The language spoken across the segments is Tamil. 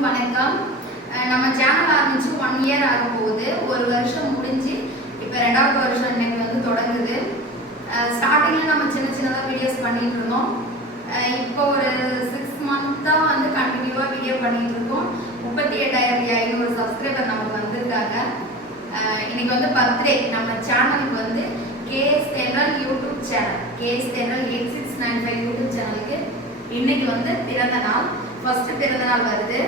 அனைவருக்கும் வணக்கம். நம்ம சேனல் ஆரம்பிச்சு ஒன் இயர் ஆக போகுது. ஒரு வருஷம் முடிஞ்சு இப்போ ரெண்டாவது வருஷம் இன்னைக்கு வந்து தொடங்குது. ஸ்டார்டிங்கில் நம்ம சின்ன சின்னதாக வீடியோஸ் பண்ணிட்டு இருந்தோம். இப்போ ஒரு சிக்ஸ் மந்த்தாக வந்து கண்டினியூவாக வீடியோ பண்ணிட்டு இருக்கோம். முப்பத்தி எட்டாயிரத்தி ஐநூறு சப்ஸ்கிரைபர் நமக்கு வந்திருக்காங்க. இன்னைக்கு வந்து பர்த்டே நம்ம சேனலுக்கு வந்து KS Thendral YouTube channel KS Thendral eight six nine five YouTube சேனலுக்கு இன்னைக்கு வந்து பிறந்த நாள். ஃபஸ்ட்டு பிறந்தநாள் வருது.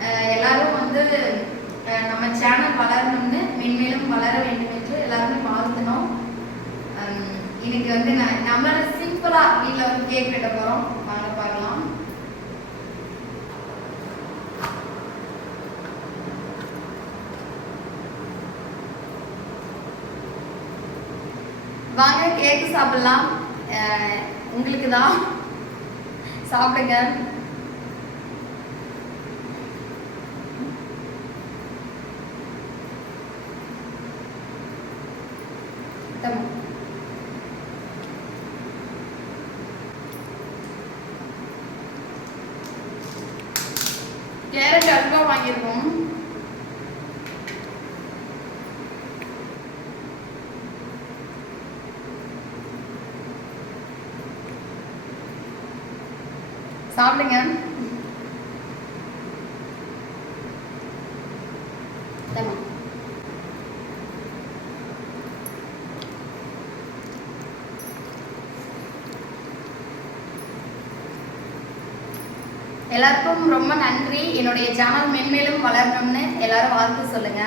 அஹ் எல்லாரும் வந்து அஹ் நம்ம சேனல் வளரணும்னு மென்மேலும் வளர வேண்டும் என்று எல்லாருமே வாழ்த்தணும். இன்னைக்கு வந்து நான் நம்ம சிம்பிளா வீட்டில் வந்து கேக் வெட்ட போறோம். வாங்க பார்க்கலாம். வாங்க கேக்கு சாப்பிடலாம். அஹ் உங்களுக்கு தான் சாப்பிடுங்க. தம். கேரட் அல்வா வாங்கியிருக்கோம் சாப்பிடுங்க தம்மா. எல்லாருக்கும் ரொம்ப நன்றி. என்னுடைய சேனல் மென்மேலும் வளரணும்னு எல்லாரும் வாழ்த்து சொல்லுங்க.